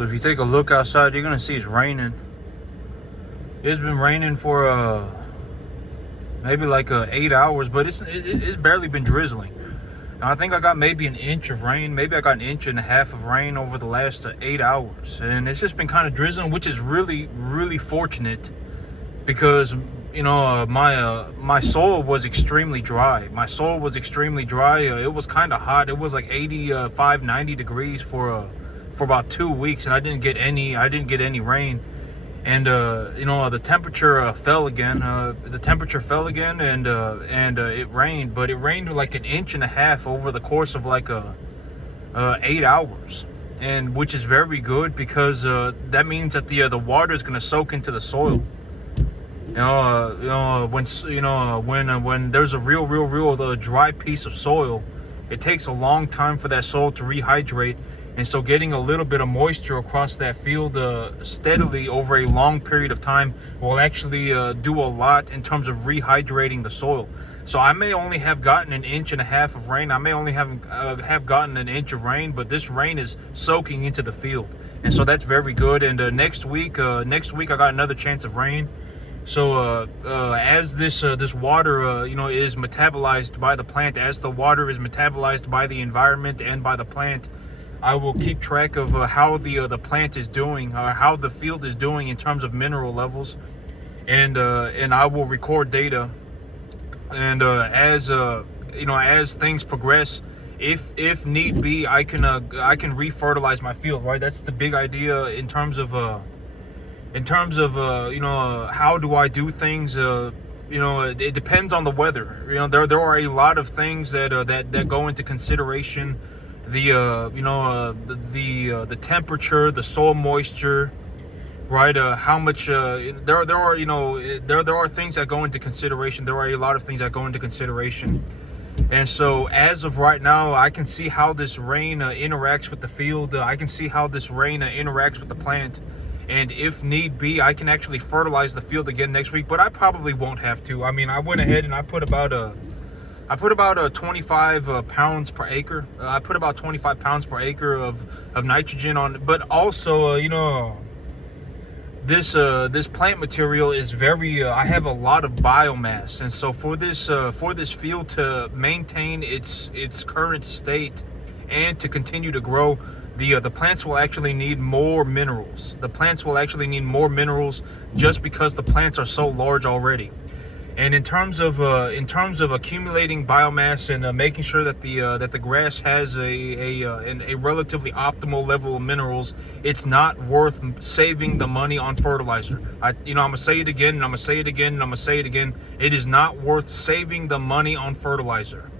So if you take a look outside, you're gonna see it's raining. It's been raining for maybe like 8 hours, but it's barely been drizzling. Now, I think I got maybe an inch of rain. Maybe I got an inch and a half of rain over the last 8 hours, and it's just been kind of drizzling, which is really, really fortunate because my soil was extremely dry. My soil was extremely dry. It was kind of hot. It was like 85, 90 degrees for about 2 weeks, and I didn't get any rain. And the temperature fell again. And it rained, but it rained like an inch and a half over the course of like 8 hours, and which is very good because that means that the water is going to soak into the soil. When there's a real dry piece of soil, it takes a long time for that soil to rehydrate. And so getting a little bit of moisture across that field steadily over a long period of time will actually do a lot in terms of rehydrating the soil. So I may only have gotten an inch and a half of rain. I may only have gotten an inch of rain, but this rain is soaking into the field. And so that's very good. And next week I got another chance of rain. So as this water is metabolized by the plant, as the water is metabolized by the environment and by the plant, I will keep track of how the plant is doing, how the field is doing in terms of mineral levels, and I will record data. And as things progress, if need be, I can refertilize my field. Right, that's the big idea in terms of how do I do things. It depends on the weather. There are a lot of things that go into consideration. The temperature, the soil moisture, right? How much there are things that go into consideration. There are a lot of things that go into consideration. And so as of right now, I can see how this rain interacts with the field. I can see how this rain interacts with the plant. And if need be, I can actually fertilize the field again next week, but I probably won't have to. I mean, I went ahead and I put about 25 pounds per acre. I put about 25 pounds per acre of nitrogen on, but also, this plant material is very, I have a lot of biomass. And so for this field to maintain its current state and to continue to grow, the plants will actually need more minerals. The plants will actually need more minerals just because the plants are so large already. And in terms of accumulating biomass and making sure that the grass has a relatively optimal level of minerals, it's not worth saving the money on fertilizer. I'm gonna say it again, and I'm gonna say it again, and I'm gonna say it again. It is not worth saving the money on fertilizer.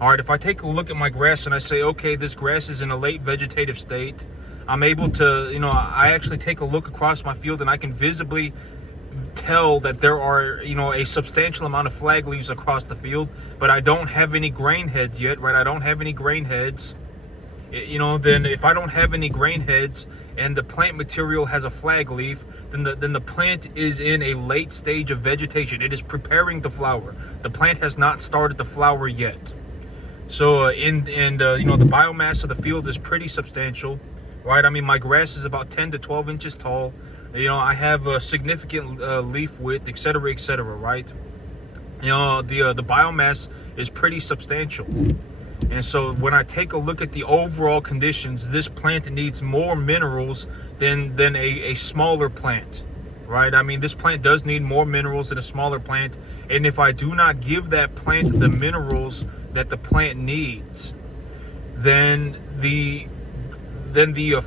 All right, if I take a look at my grass and I say, okay, this grass is in a late vegetative state, I'm able to, I actually take a look across my field and I can visibly tell that there are, a substantial amount of flag leaves across the field, but I don't have any grain heads yet, right? I don't have any grain heads. Then if I don't have any grain heads and the plant material has a flag leaf, then the plant is in a late stage of vegetation. It is preparing to flower. The plant has not started to flower yet. So the biomass of the field is pretty substantial, right? I mean, my grass is about 10 to 12 inches tall. I have a significant leaf width, et cetera, right? The biomass is pretty substantial. And so when I take a look at the overall conditions, this plant needs more minerals than a smaller plant, right? I mean, this plant does need more minerals than a smaller plant. And if I do not give that plant the minerals that the plant needs, then the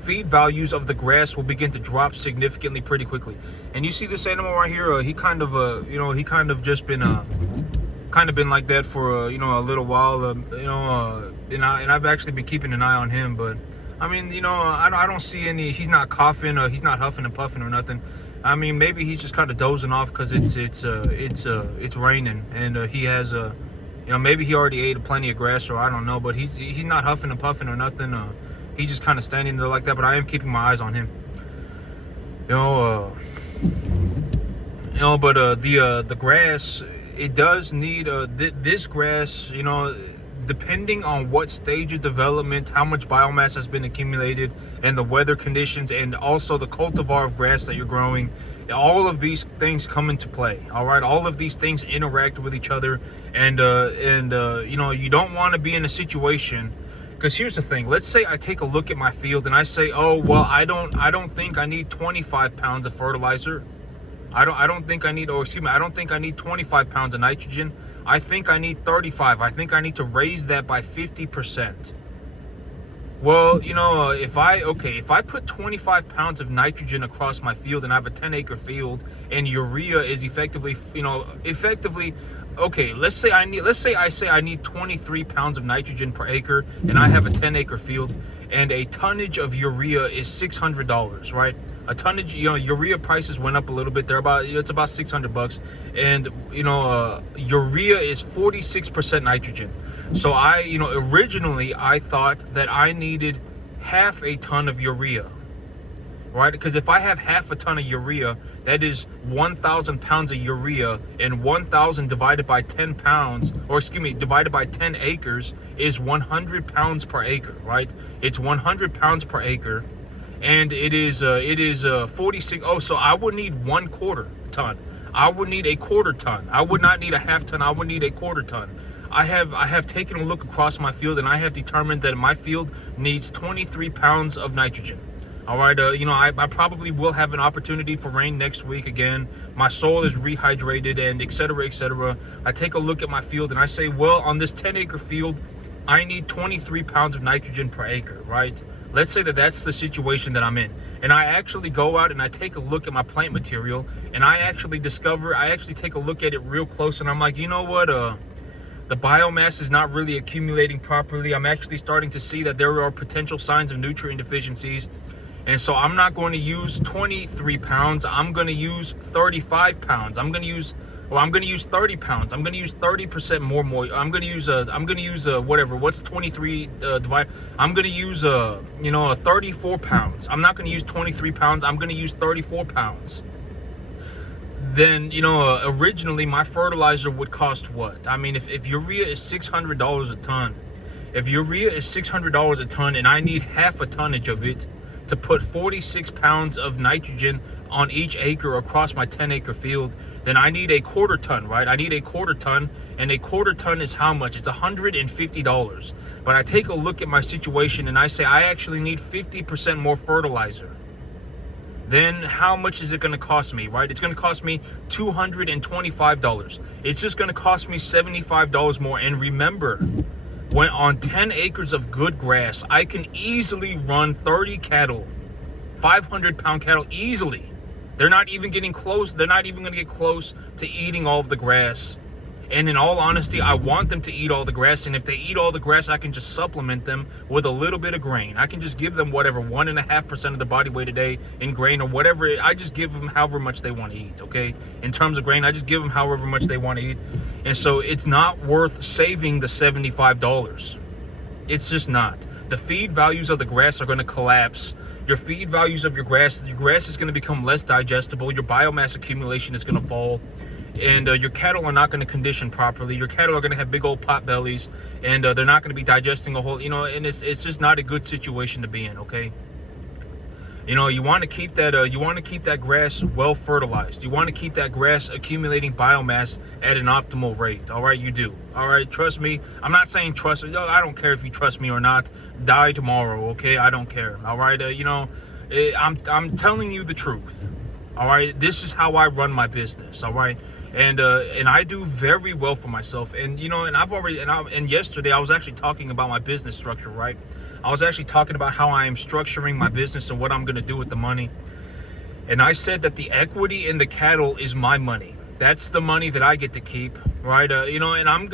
feed values of the grass will begin to drop significantly pretty quickly. And you see this animal right here, he kind of been like that for a little while, and I've actually been keeping an eye on him. But I mean, I don't see any. He's not coughing, or he's not huffing and puffing or nothing. I mean, maybe he's just kind of dozing off because it's raining, and he has maybe he already ate plenty of grass, or I don't know. But he's not huffing and puffing or nothing. He's just kind of standing there like that. But I am keeping my eyes on him. But the grass, it does need this grass. depending on what stage of development, how much biomass has been accumulated, and the weather conditions, and also the cultivar of grass that you're growing, all of these things come into play. All right, all of these things interact with each other, and you don't want to be in a situation. Because here's the thing. Let's say I take a look at my field and I say, oh well, I don't think I need 25 pounds of fertilizer. I don't think I need, I don't think I need 25 pounds of nitrogen. I think I need 35. I think I need to raise that by 50%. Well, if I put 25 pounds of nitrogen across my field and I have a 10-acre field, and urea is effectively, okay, let's say I need 23 pounds of nitrogen per acre, and I have a 10-acre field, and a tonnage of urea is $600, right? A tonnage, urea prices went up a little bit. It's about $600, and urea is 46% nitrogen. So originally I thought that I needed half a ton of urea, right? Because if I have half a ton of urea, that is 1,000 pounds of urea, and 1,000 divided by 10 pounds, divided by 10 acres is 100 pounds per acre, right? It's 100 pounds per acre, and it is 46. Oh, so I would need 1/4 ton. I would need a 1/4 ton. I would not need a half ton. I would need a 1/4 ton. I have taken a look across my field, and I have determined that my field needs 23 pounds of nitrogen. All right, I probably will have an opportunity for rain next week again. My soil is rehydrated, and et cetera, et cetera. I take a look at my field and I say, well, on this 10-acre field, I need 23 pounds of nitrogen per acre, right? Let's say that that's the situation that I'm in. And I actually go out and I take a look at my plant material, and I actually take a look at it real close, and I'm like, you know what, the biomass is not really accumulating properly. I'm actually starting to see that there are potential signs of nutrient deficiencies. And so I'm not going to use 23 pounds. I'm going to use 35 pounds. I'm going to use 30 pounds. I'm going to use 30% more. I'm going to use whatever. What's 23 divide? I'm going to use 34 pounds. I'm not going to use 23 pounds. I'm going to use 34 pounds. Then, originally my fertilizer would cost what? I mean, if urea is $600 a ton, and I need half a tonnage of it to put 46 pounds of nitrogen on each acre across my 10-acre field, then I need a 1/4 ton, right? I need a 1/4 ton, and a 1/4 ton is how much? It's $150. But I take a look at my situation and I say I actually need 50% more fertilizer. Then how much is it going to cost me, right? It's going to cost me $225. It's just going to cost me $75 more. And remember, when on 10 acres of good grass, I can easily run 30 cattle, 500-pound cattle easily. They're not even getting close. They're not even going to get close to eating all of the grass. And in all honesty, I want them to eat all the grass. And if they eat all the grass, I can just supplement them with a little bit of grain. I can just give them whatever, 1.5% of the body weight a day in grain or whatever. I just give them however much they want to eat, okay? In terms of grain, I just give them however much they want to eat. And so it's not worth saving the $75. It's just not. The feed values of the grass are going to collapse. Your feed values of your grass is going to become less digestible. Your biomass accumulation is going to fall. And your cattle are not going to condition properly. Your cattle are going to have big old pot bellies, and they're not going to be digesting a whole, and it's just not a good situation to be in, okay? You want to keep that grass well fertilized. You want to keep that grass accumulating biomass at an optimal rate. All right, you do. All right, trust me. I'm not saying trust me. I don't care if you trust me or not. Die tomorrow, okay? I don't care. All right, I'm telling you the truth. All right, this is how I run my business. All right. And I do very well for myself. And and yesterday I was actually talking about my business structure, right? I was actually talking about how I am structuring my business and what I'm going to do with the money. And I said that the equity in the cattle is my money. That's the money that I get to keep, right? And I'm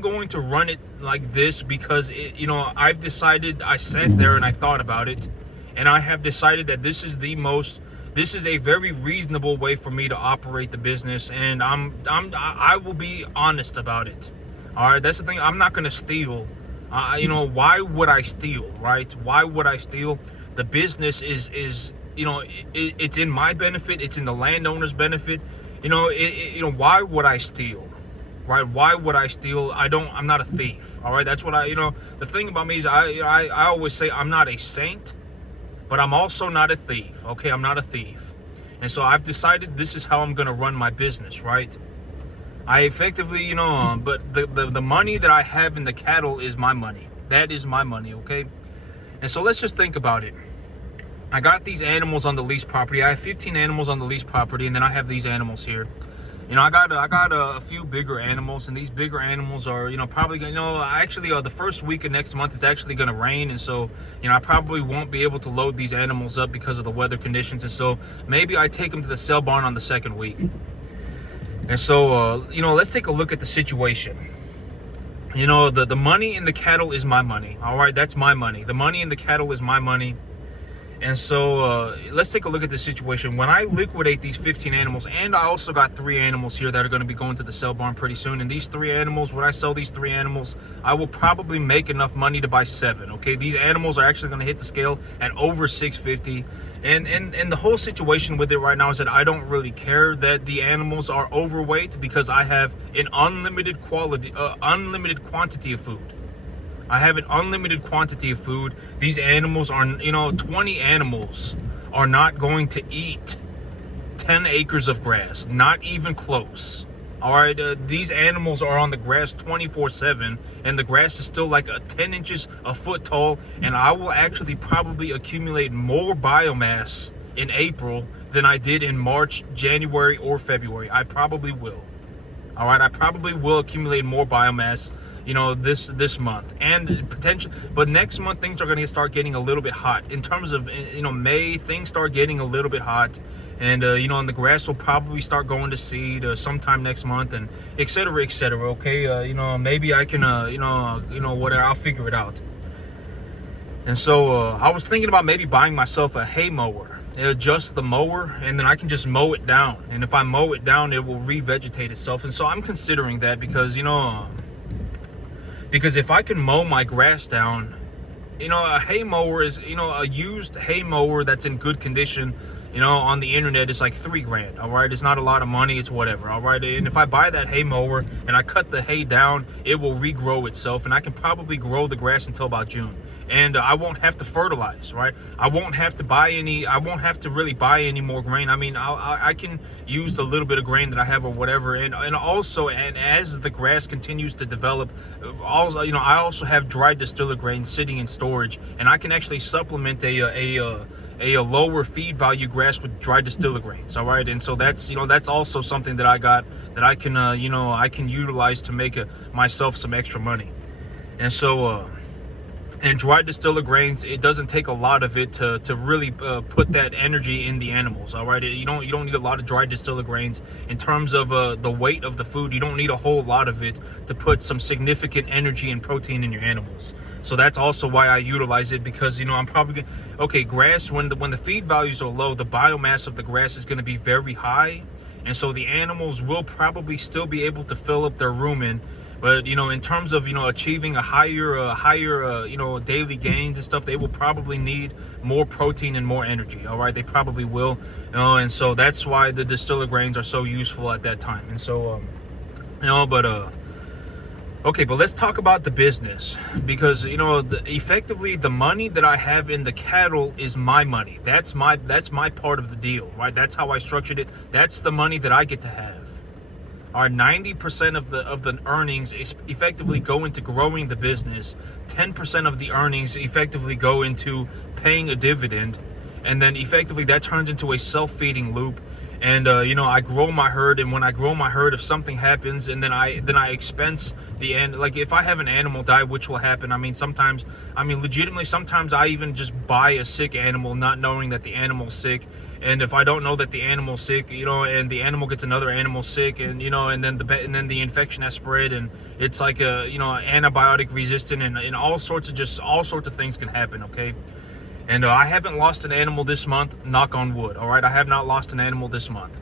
going to run it like this because I've decided. I sat there and I thought about it, and I have decided that this is a very reasonable way for me to operate the business, and I will be honest about it. All right, that's the thing. I'm not going to steal. Why would I steal, right? Why would I steal? The business is it's in my benefit. It's in the landowner's benefit. Why would I steal? right? Why would I steal? I'm not a thief, all right? That's what the thing about me is I always say I'm not a saint, but I'm also not a thief, okay? I'm not a thief. And so I've decided this is how I'm going to run my business, right? I effectively, but the money that I have in the cattle is my money. That is my money, okay? And so let's just think about it. I got these animals on the lease property. I have 15 animals on the lease property, and then I have these animals here. I got a few bigger animals, and these bigger animals are, probably, actually the first week of next month it's actually going to rain, and so, I probably won't be able to load these animals up because of the weather conditions, and so maybe I take them to the sale barn on the second week. And so, let's take a look at the situation. The money in the cattle is my money. All right, that's my money. The money in the cattle is my money. And so let's take a look at the situation. When I liquidate these 15 animals, and I also got 3 animals here that are going to be going to the sale barn pretty soon. And these 3 animals, when I sell these 3 animals, I will probably make enough money to buy 7. Okay, these animals are actually going to hit the scale at over 650. And the whole situation with it right now is that I don't really care that the animals are overweight because I have an unlimited quantity of food. I have an unlimited quantity of food. These animals are, 20 animals are not going to eat 10 acres of grass. Not even close. All right, these animals are on the grass 24/7, and the grass is still like 10 inches a foot tall, and I will actually probably accumulate more biomass in April than I did in March, January, or February. I probably will. All right, I probably will accumulate more biomass this month and potential, but next month things are going to start getting a little bit hot in terms of May. Things start getting a little bit hot, and and the grass will probably start going to seed sometime next month, and et cetera, okay. Maybe I can whatever, I'll figure it out. And so I was thinking about maybe buying myself a hay mower, adjust the mower, and then I can just mow it down, and if I mow it down it will revegetate itself. And so I'm considering that because if I can mow my grass down, a hay mower is, a used hay mower that's in good condition, on the internet is like $3,000. All right, it's not a lot of money, it's whatever. All right, and if I buy that hay mower and I cut the hay down, it will regrow itself, and I can probably grow the grass until about June. And I won't have to fertilize, right? I won't have to really buy any more grain. I mean, I can use the little bit of grain that I have or whatever. And also, as the grass continues to develop, also, I also have dried distiller grain sitting in storage, and I can actually supplement a lower feed value grass with dried distiller grains. All right, and so that's also something that I got that I can I can utilize to make myself some extra money. And so and dried distiller grains, it doesn't take a lot of it to really put that energy in the animals. All right, you don't need a lot of dried distiller grains in terms of the weight of the food. You don't need a whole lot of it to put some significant energy and protein in your animals. So that's also why I utilize it, because I'm probably grass, when the feed values are low, the biomass of the grass is going to be very high, and so the animals will probably still be able to fill up their rumen. But in terms of achieving a higher daily gains and stuff, they will probably need more protein and more energy. All right, they probably will, and so that's why the distiller grains are so useful at that time. And so but let's talk about the business, because effectively the money that I have in the cattle is my money. That's my part of the deal, right? That's how I structured it. That's the money that I get to have. Our 90% of the earnings is effectively go into growing the business. 10% of the earnings effectively go into paying a dividend, and then effectively that turns into a self-feeding loop. And I grow my herd, and when I grow my herd, if something happens, and then I expense the end. Like if I have an animal die, which will happen. Legitimately, sometimes I even just buy a sick animal, not knowing that the animal's sick. And if I don't know that the animal's sick, and the animal gets another animal sick, and and then the infection has spread, and it's like antibiotic resistant, and all sorts of things can happen. Okay. And I haven't lost an animal this month, knock on wood. All right, I have not lost an animal this month.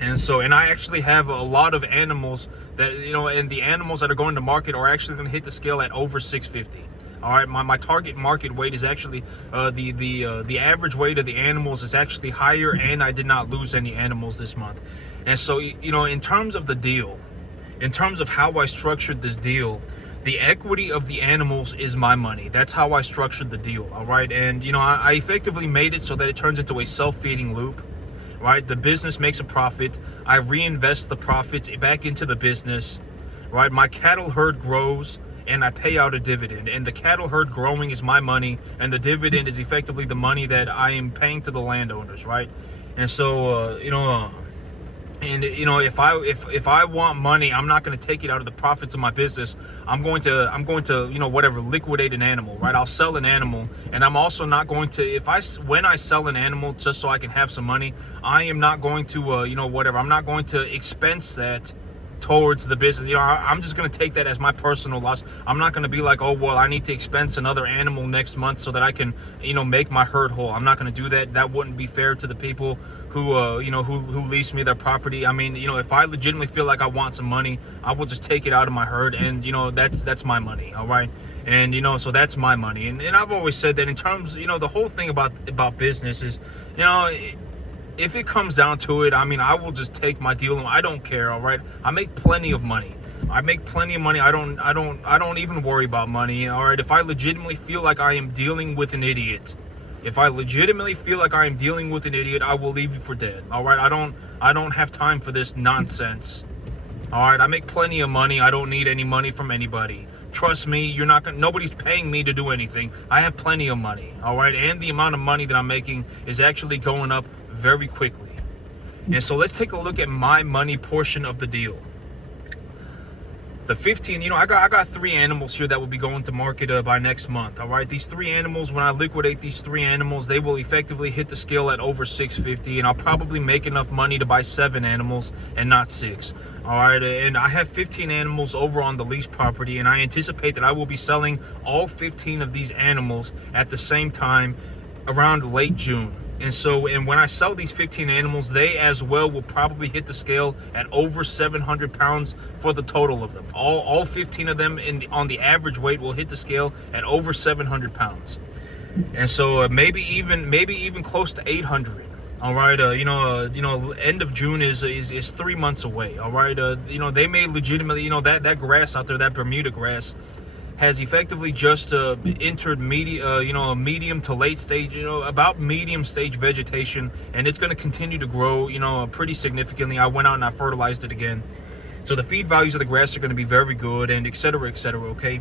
And I actually have a lot of animals that, and the animals that are going to market are actually going to hit the scale at over 650. All right, my target market weight is actually the average weight of the animals is actually higher, and I did not lose any animals this month. And so, in terms of the deal, in terms of how I structured this deal, the equity of the animals is my money. That's how I structured the deal, all right? And, I effectively made it so that it turns into a self-feeding loop, right? The business makes a profit. I reinvest the profits back into the business, right? My cattle herd grows, and I pay out a dividend. And the cattle herd growing is my money, and the dividend is effectively the money that I am paying to the landowners, right? And so, if I want money, I'm not going to take it out of the profits of my business. I'm going to liquidate an animal, right? I'll sell an animal, and I'm also not going to, when I sell an animal just so I can have some money, I am not going to I'm not going to expense that towards the business. I'm just going to take that as my personal loss. I'm not going to be like, oh, well, I need to expense another animal next month so that I can, make my herd whole. I'm not going to do that. That wouldn't be fair to the people who lease me their property. I mean, if I legitimately feel like I want some money, I will just take it out of my herd, and, that's my money. All right. And, so that's my money. And I've always said that in terms, the whole thing about business is, if it comes down to it, I will just take my deal, and I don't care. All right, I make plenty of money. I don't even worry about money. All right, if I legitimately feel like I am dealing with an idiot, I will leave you for dead. All right, I don't have time for this nonsense. All right, I make plenty of money. I don't need any money from anybody. Trust me, nobody's paying me to do anything. I have plenty of money. All right, and the amount of money that I'm making is actually going up very quickly. And so let's take a look at my money portion of the deal. The 15, I got 3 animals here that will be going to market by next month. All right, these 3 animals, when I liquidate these 3 animals, they will effectively hit the scale at over $650, and I'll probably make enough money to buy 7 animals and not 6. All right, and I have 15 animals over on the lease property, and I anticipate that I will be selling all 15 of these animals at the same time around late June. And when I sell these 15 animals, they as well will probably hit the scale at over 700 pounds for the total of them. All 15 of them on the average weight will hit the scale at over 700 pounds. And so maybe even close to 800. All right, end of June is 3 months away. All right, they may legitimately, that grass out there, that Bermuda grass, has effectively just entered medium to late stage, about medium stage vegetation, and it's going to continue to grow, pretty significantly. I went out and I fertilized it again. So the feed values of the grass are going to be very good, and et cetera, okay?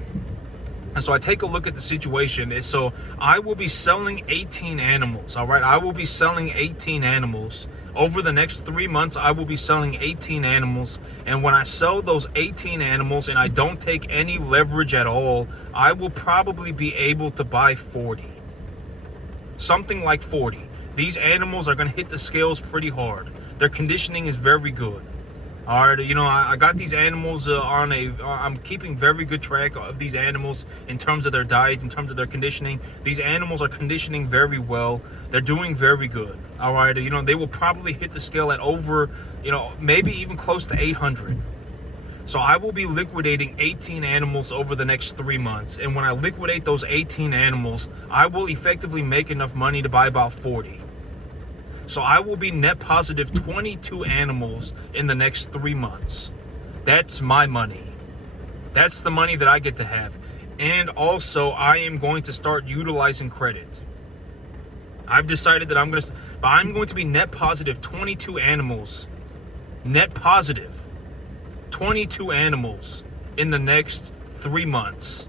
And so I take a look at the situation. And so I will be selling 18 animals, all right? I will be selling 18 animals. Over the next 3 months, I will be selling 18 animals. And when I sell those 18 animals and I don't take any leverage at all, I will probably be able to buy 40. Something like 40. These animals are going to hit the scales pretty hard. Their conditioning is very good. All right, I got these animals I'm keeping very good track of these animals in terms of their diet, in terms of their conditioning. These animals are conditioning very well. They're doing very good. All right, they will probably hit the scale at over, maybe even close to 800. So I will be liquidating 18 animals over the next 3 months. And when I liquidate those 18 animals, I will effectively make enough money to buy about 40. So I will be net positive 22 animals in the next 3 months. That's my money. That's the money that I get to have. And also, I am going to start utilizing credit. I've decided that I'm going to be net positive 22 animals. Net positive 22 animals in the next 3 months.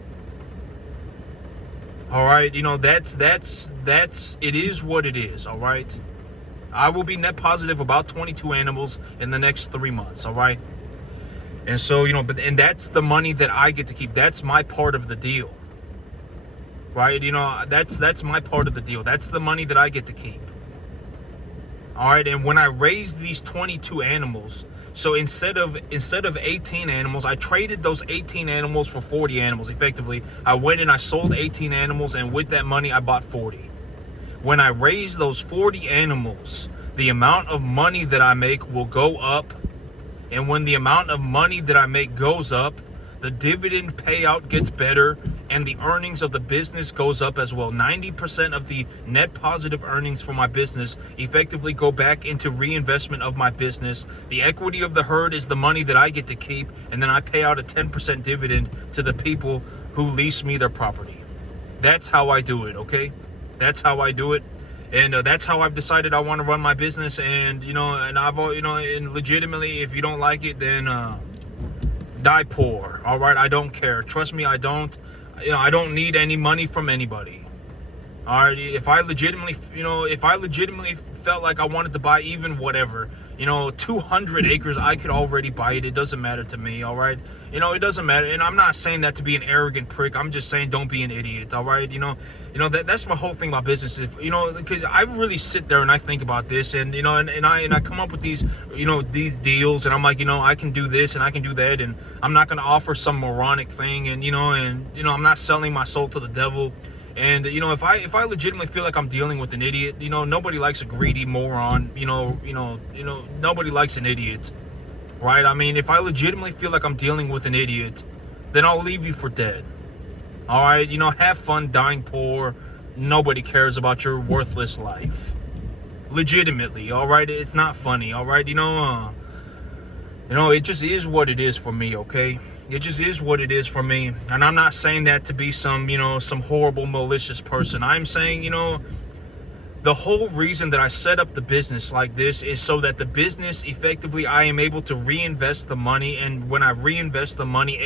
All right, that's it is what it is, all right? I will be net positive about 22 animals in the next 3 months, all right? And so, and that's the money that I get to keep. That's my part of the deal, right? That's my part of the deal. That's the money that I get to keep. All right, and when I raise these 22 animals, so instead of 18 animals, I traded those 18 animals for 40 animals, effectively. I went and I sold 18 animals, and with that money, I bought 40. When I raise those 40 animals, the amount of money that I make will go up. And when the amount of money that I make goes up, the dividend payout gets better, and the earnings of the business goes up as well. 90% of the net positive earnings for my business effectively go back into reinvestment of my business. The equity of the herd is the money that I get to keep, and then I pay out a 10% dividend to the people who lease me their property. That's how I do it, okay? That's how I do it. And that's how I've decided I want to run my business. And, and and legitimately, if you don't like it, then die poor. All right. I don't care. Trust me. I don't need any money from anybody. All right. If I legitimately felt like I wanted to buy even whatever, 200 acres, I could already buy it. It doesn't matter to me. All right. It doesn't matter. And I'm not saying that to be an arrogant prick. I'm just saying don't be an idiot. All right. That's my whole thing about business. Because I really sit there and I think about this, and I come up with these deals, and I'm like, I can do this and I can do that, and I'm not going to offer some moronic thing, and I'm not selling my soul to the devil. And if I legitimately feel like I'm dealing with an idiot, nobody likes a greedy moron. Nobody likes an idiot, right? I mean, if I legitimately feel like I'm dealing with an idiot, then I'll leave you for dead. All right, have fun dying poor. Nobody cares about your worthless life. Legitimately, all right? It's not funny, all right? It just is what it is for me, okay? It just is what it is for me. And I'm not saying that to be some horrible, malicious person. I'm saying, the whole reason that I set up the business like this is so that the business, effectively, I am able to reinvest the money. And when I reinvest the money,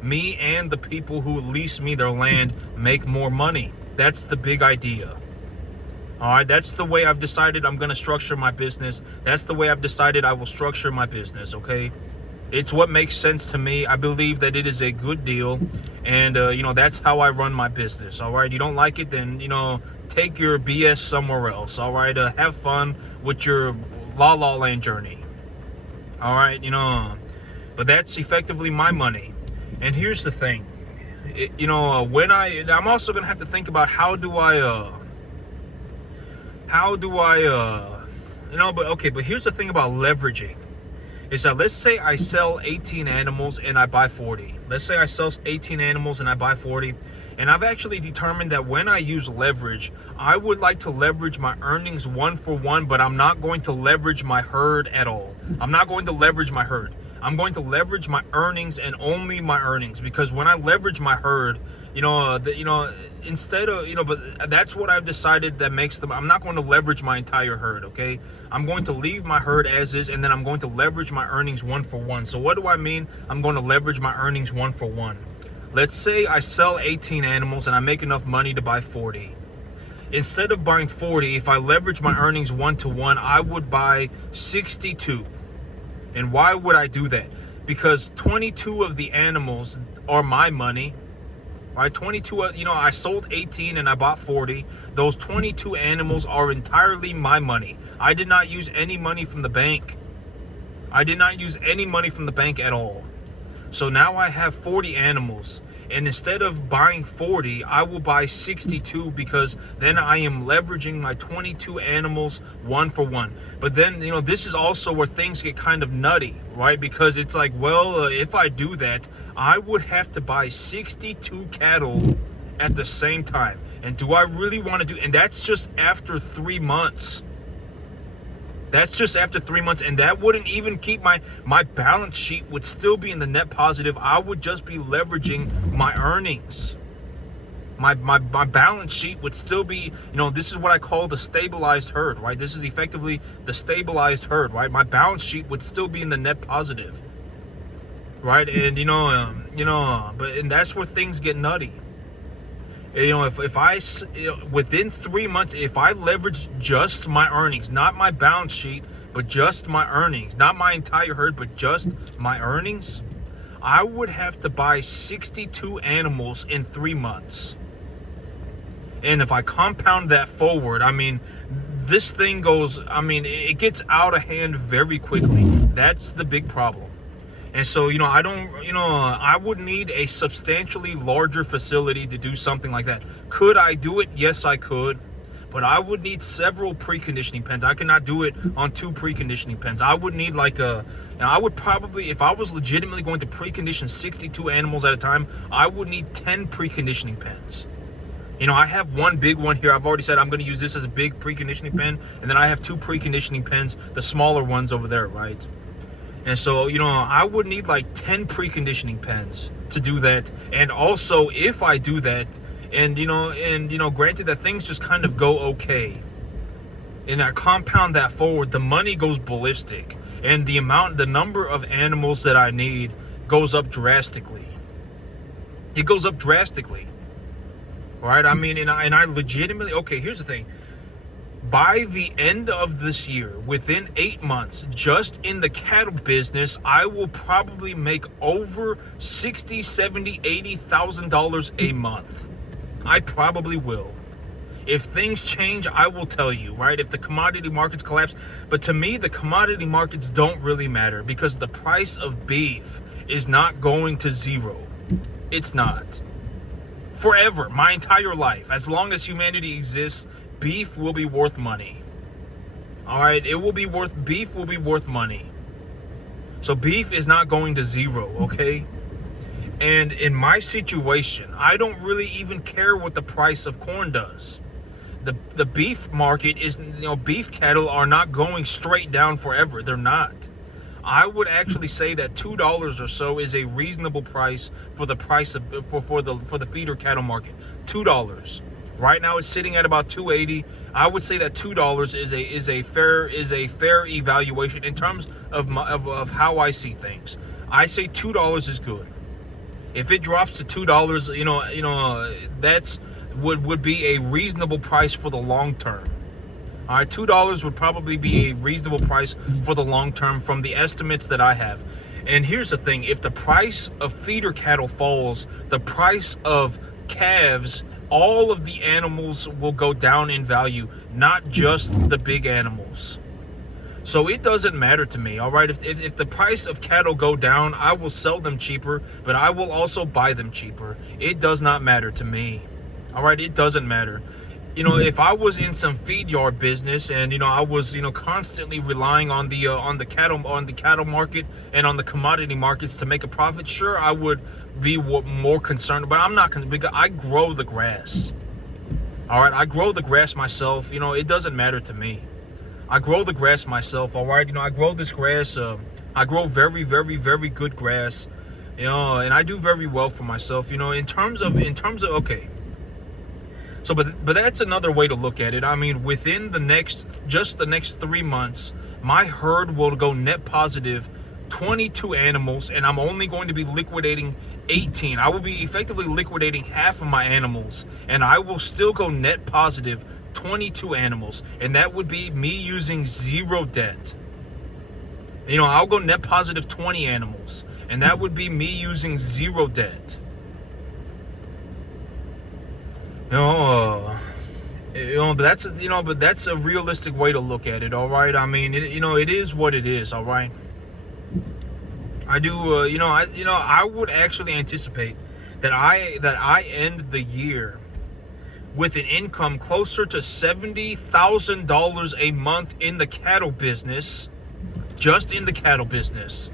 me and the people who lease me their land make more money. That's the big idea. All right, that's the way I've decided I'm going to structure my business. That's the way I've decided I will structure my business, okay? It's what makes sense to me. I believe that it is a good deal, and that's how I run my business. All right, you don't like it, then take your BS somewhere else. All right, have fun with your La La Land journey. All right, but that's effectively my money. And here's the thing, I'm also gonna have to think about but here's the thing about leveraging. Is that, let's say I sell 18 animals and I buy 40. Let's say I sell 18 animals and I buy 40. And I've actually determined that when I use leverage, I would like to leverage my earnings 1-for-1, but I'm not going to leverage my herd at all. I'm not going to leverage my herd. I'm going to leverage my earnings and only my earnings, because when I leverage my herd, instead of, but that's what I've decided that makes them, I'm not going to leverage my entire herd, okay? I'm going to leave my herd as is, and then I'm going to leverage my earnings 1-for-1. So what do I mean? I'm going to leverage my earnings 1-for-1. Let's say I sell 18 animals and I make enough money to buy 40. Instead of buying 40, if I leverage my earnings 1-to-1, I would buy 62. And why would I do that? Because 22 of the animals are my money. Right, 22, I sold 18 and I bought 40. Those 22 animals are entirely my money. I did not use any money from the bank. I did not use any money from the bank at all. So now I have 40 animals. And instead of buying 40, I will buy 62, because then I am leveraging my 22 animals 1-for-1. But then, this is also where things get kind of nutty, right? Because it's like, if I do that, I would have to buy 62 cattle at the same time. And do I really want to do? And that's just after 3 months. That's just after 3 months, and that wouldn't even keep my balance sheet would still be in the net positive. I would just be leveraging my earnings. My balance sheet would still be, this is what I call the stabilized herd, right? This is effectively the stabilized herd, right? My balance sheet would still be in the net positive, right? And and that's where things get nutty. If I, within 3 months, if I leverage just my earnings, not my balance sheet, but just my earnings, not my entire herd, but just my earnings, I would have to buy 62 animals in 3 months. And if I compound that forward, this thing goes, it gets out of hand very quickly. That's the big problem. And so, I would need a substantially larger facility to do something like that. Could I do it? Yes, I could. but I would need several preconditioning pens. I cannot do it on 2 preconditioning pens. I would need like and I would probably, if I was legitimately going to precondition 62 animals at a time, I would need 10 preconditioning pens. I have one big one here. I've already said I'm going to use this as a big preconditioning pen, and then I have 2 preconditioning pens, the smaller ones over there, right? And so, I would need like 10 preconditioning pens to do that. And also, if I do that, and granted that things just kind of go okay, and I compound that forward, the money goes ballistic, and the number of animals that I need goes up drastically. It goes up drastically. Right? I mean, and I legitimately, okay, here's the thing. By the end of this year, within 8 months, just in the cattle business, I will probably make over $60,000, $70,000, $80,000 a month. I probably will. If things change, I will tell you, right? If the commodity markets collapse. But to me, the commodity markets don't really matter, because the price of beef is not going to zero. It's not. Forever, my entire life, as long as humanity exists, beef will be worth money. All right, beef will be worth money. So beef is not going to zero, okay? And in my situation, I don't really even care what the price of corn does. The beef market is, beef cattle are not going straight down forever. They're not. I would actually say that $2 or so is a reasonable price for the price of for the feeder cattle market. $2. Right now it's sitting at about $2.80. I would say that $2 is a fair evaluation in terms of how I see things. I say $2 is good. If it drops to $2, that's would be a reasonable price for the long term. All right, $2 would probably be a reasonable price for the long term from the estimates that I have. And here's the thing. If the price of feeder cattle falls, the price of calves, all of the animals will go down in value, not just the big animals. So it doesn't matter to me, all right? If the price of cattle go down, I will sell them cheaper, but I will also buy them cheaper. It does not matter to me, all right? It doesn't matter. If I was in some feed yard business and I was constantly relying on the cattle market and on the commodity markets to make a profit, sure, I would be more concerned. But I'm not, because I grow the grass. All right, I grow the grass myself. It doesn't matter to me. I grow the grass myself. All right, I grow this grass. I grow very, very, very good grass. And I do very well for myself. In terms of okay. So, but that's another way to look at it. I mean, within the next 3 months, my herd will go net positive 22 animals, and I'm only going to be liquidating 18. I will be effectively liquidating half of my animals, and I will still go net positive 22 animals, and that would be me using zero debt. I'll go net positive 20 animals, and that would be me using zero debt. But that's a realistic way to look at it. All right. I mean, it is what it is. All right. I do. I would actually anticipate that I end the year with an income closer to $70,000 a month in the cattle business, just in the cattle business.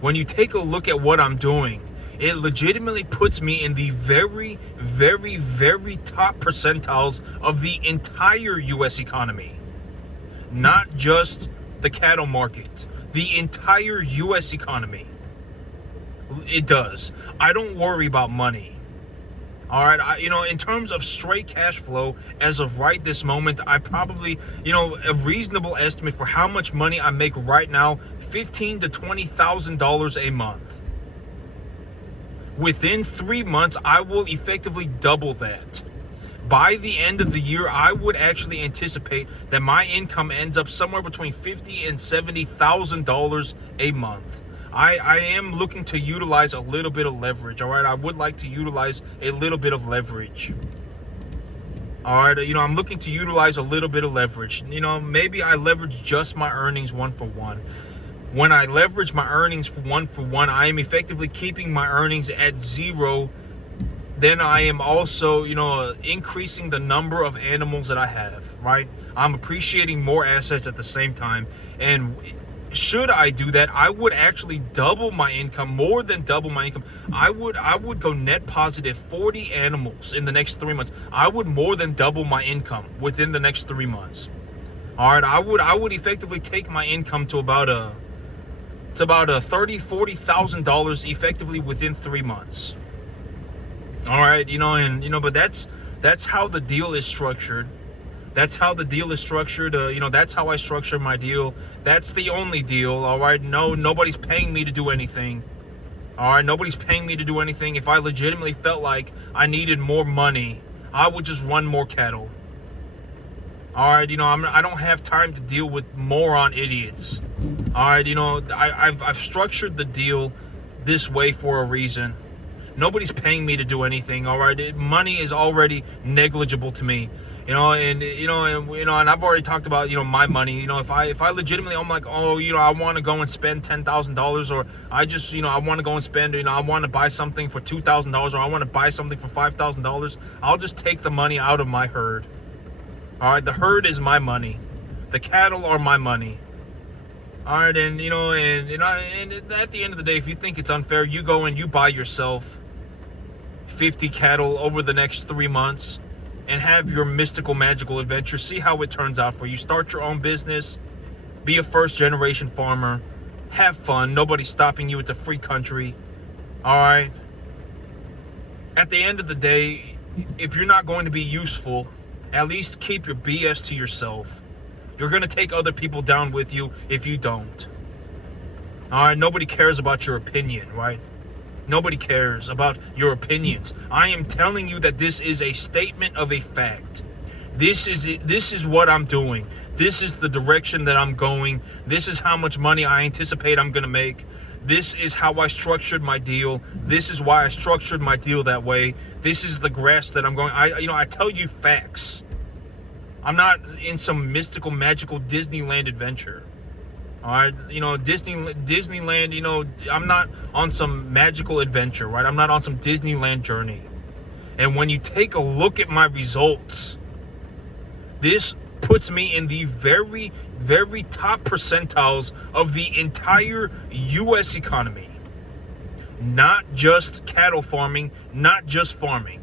When you take a look at what I'm doing, it legitimately puts me in the very, very, very top percentiles of the entire U.S. economy. Not just the cattle market, the entire U.S. economy. It does. I don't worry about money. All right, in terms of straight cash flow, as of right this moment, I probably, a reasonable estimate for how much money I make right now, $15,000 to $20,000 a month. Within 3 months, I will effectively double that. By the end of the year, I would actually anticipate that my income ends up somewhere between $50,000 and $70,000 a month. I am looking to utilize a little bit of leverage, all right? I would like to utilize a little bit of leverage. All right, I'm looking to utilize a little bit of leverage. Maybe I leverage just my earnings 1-for-1. When I leverage my earnings for 1-for-1, I am effectively keeping my earnings at zero then I am also, increasing the number of animals that I have, right? I'm appreciating more assets at the same time. And should I do that, I would actually double my income, more than double my income. I would go net positive 40 animals in the next 3 months. I would more than double my income within the next 3 months. All right, I would effectively take my income to about a $30,000-$40,000 effectively within 3 months. All right, but that's how the deal is structured. That's how the deal is structured. That's how I structure my deal. That's the only deal. All right, nobody's paying me to do anything. All right, nobody's paying me to do anything. If I legitimately felt like I needed more money, I would just run more cattle. All right, I don't have time to deal with moron idiots. All right, I've structured the deal this way for a reason. Nobody's paying me to do anything. All right, money is already negligible to me. And I've already talked about my money. If I legitimately, I'm like, I want to go and spend $10,000, or I just I want to go and spend I want to buy something for $2,000, or I want to buy something for $5,000. I'll just take the money out of my herd. All right, the herd is my money. The cattle are my money. All right, and at the end of the day, if you think it's unfair, you go and you buy yourself 50 cattle over the next 3 months and have your mystical, magical adventure. See how it turns out for you. Start your own business. Be a first-generation farmer. Have fun. Nobody's stopping you. It's a free country. All right. At the end of the day, if you're not going to be useful, at least keep your BS to yourself. You're going to take other people down with you if you don't. All right, nobody cares about your opinion, right? Nobody cares about your opinions. I am telling you that this is a statement of a fact. This is what I'm doing. This is the direction that I'm going. This is how much money I anticipate I'm going to make. This is how I structured my deal. This is why I structured my deal that way. This is the grass that I'm going. I tell you facts. I'm not in some mystical, magical Disneyland adventure. All right, Disneyland, I'm not on some magical adventure, right? I'm not on some Disneyland journey. And when you take a look at my results, this puts me in the very, very top percentiles of the entire U.S. economy. Not just cattle farming, not just farming.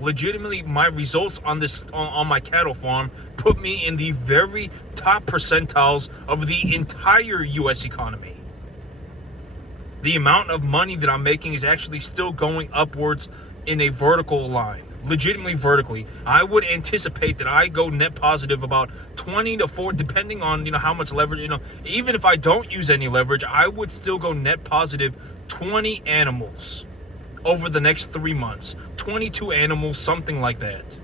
Legitimately, my results on my cattle farm put me in the very top percentiles of the entire U.S. economy. The amount of money that I'm making is actually still going upwards in a vertical line. Legitimately vertically. I would anticipate that I go net positive about 20 to 40, depending on how much leverage. Even if I don't use any leverage, I would still go net positive 20 animals over the next 3 months. 22 animals, something like that.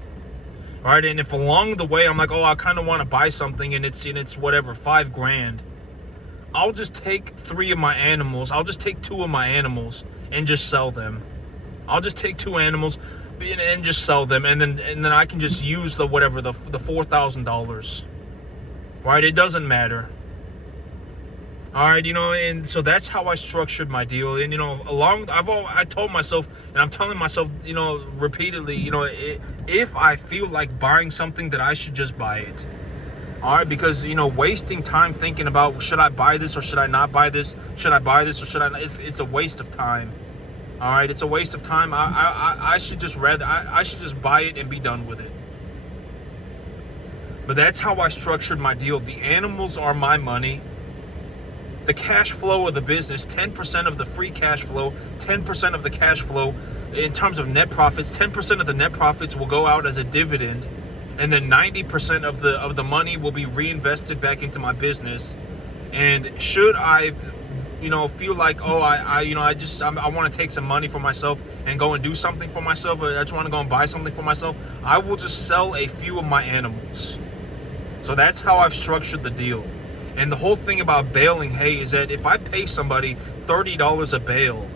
All right, and if along the way I'm like, I kind of want to buy something and it's whatever, $5,000, I'll just take 3 of my animals. I'll just take 2 of my animals and just sell them. I'll just take 2 animals and just sell them, and then I can just use the $4,000. Right? It doesn't matter. All right, and so that's how I structured my deal. And I told myself, and I'm telling myself, repeatedly, if I feel like buying something, that I should just buy it. All right, because wasting time thinking about, should I buy this or should I not buy this? Should I buy this or should I not? It's a waste of time. All right, it's a waste of time. I should just I should just buy it and be done with it. But that's how I structured my deal. The animals are my money. The cash flow of the business, 10% of the free cash flow, 10% of the cash flow in terms of net profits, 10% of the net profits will go out as a dividend, and then 90% of the money will be reinvested back into my business. And should I feel like, I want to take some money for myself and go and do something for myself, or I just want to go and buy something for myself, I will just sell a few of my animals. So that's how I've structured the deal. And the whole thing about baling hay is that if I pay somebody $30 a bale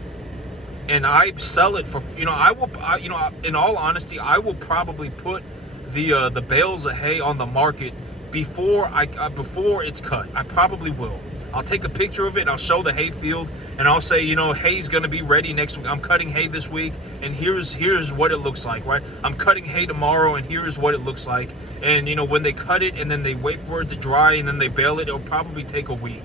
and I sell it for, in all honesty, I will probably put the bales of hay on the market before it's cut. I probably will. I'll take a picture of it and I'll show the hay field and I'll say, hay's going to be ready next week. I'm cutting hay this week, and here's what it looks like, right? I'm cutting hay tomorrow, and here's what it looks like. And when they cut it and then they wait for it to dry and then they bale it, it'll probably take a week,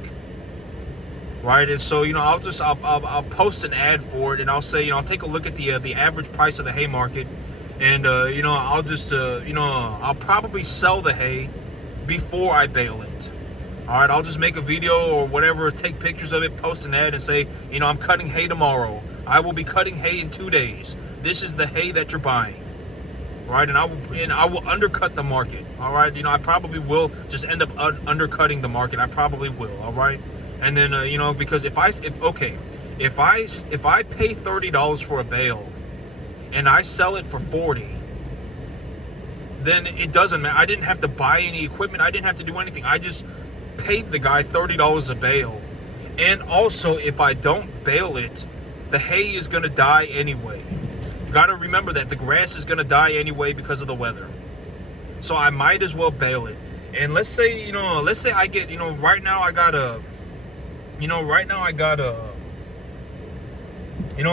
right? And so I'll post an ad for it, and I'll say, I'll take a look at the average price of the hay market, and I'll just I'll probably sell the hay before I bale it. All right, I'll just make a video or whatever, take pictures of it, post an ad, and say, I'm cutting hay tomorrow. I will be cutting hay in 2 days. This is the hay that you're buying. Right, and I will undercut the market. All right, I probably will just end up undercutting the market. I probably will. All right, and then because if I pay $30 for a bale and I sell it for $40, then it doesn't matter. I didn't have to buy any equipment. I didn't have to do anything. I just paid the guy $30 a bale. And also, if I don't bale it, the hay is gonna die anyway. You gotta remember that the grass is gonna die anyway because of the weather. So I might as well bale it. And let's say I get, right now I got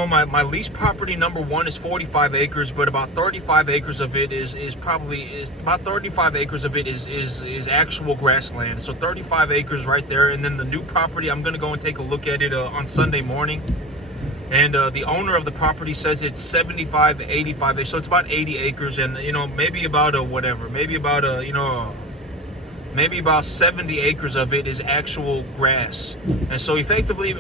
my lease property number 1 is 45 acres, but about 35 acres of it is actual grassland. So 35 acres right there. And then the new property, I'm going to go and take a look at it on Sunday morning. And the owner of the property says it's 75, 85 acres. So it's about 80 acres, and maybe about maybe about 70 acres of it is actual grass. And so effectively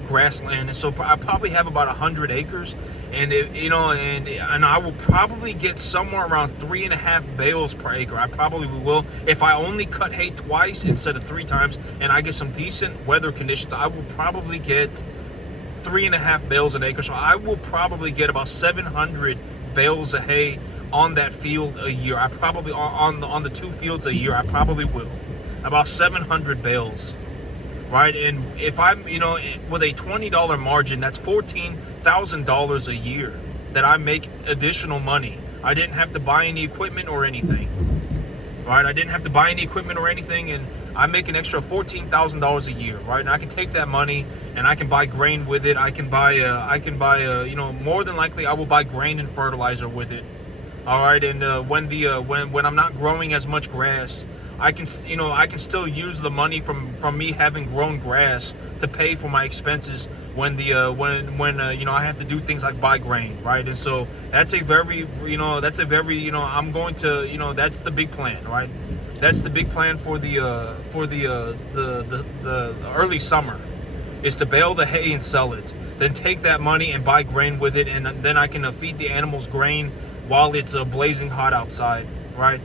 grassland. And so I probably have about 100 acres. And and I will probably get somewhere around 3.5 bales per acre. I probably will. If I only cut hay twice instead of 3 times, and I get some decent weather conditions, I will probably get 3.5 bales an acre. So I will probably get about 700 bales of hay on that field a year. I probably on the 2 fields a year. I probably will about 700 bales, right? And if I'm with a $20 margin, that's $14,000 a year that I make additional money. I didn't have to buy any equipment or anything, right? I didn't have to buy any equipment or anything, and I make an extra $14,000 a year, right? And I can take that money and I can buy grain with it. I can buy more than likely I will buy grain and fertilizer with it. All right, and when I'm not growing as much grass, I can still use the money from me having grown grass to pay for my expenses when I have to do things like buy grain, right? And so that's a very I'm going to that's the big plan, right? That's the big plan for the early summer, is to bale the hay and sell it, then take that money and buy grain with it, and then I can feed the animals grain while it's blazing hot outside, right?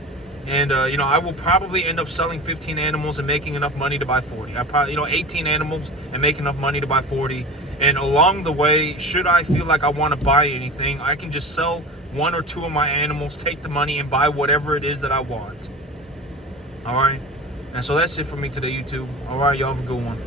And I will probably end up selling 15 animals and making enough money to buy 40. I probably 18 animals and make enough money to buy 40. And along the way, should I feel like I want to buy anything, I can just sell 1 or 2 of my animals, take the money, and buy whatever it is that I want. All right, and so that's it for me today, YouTube. All right, y'all have a good one.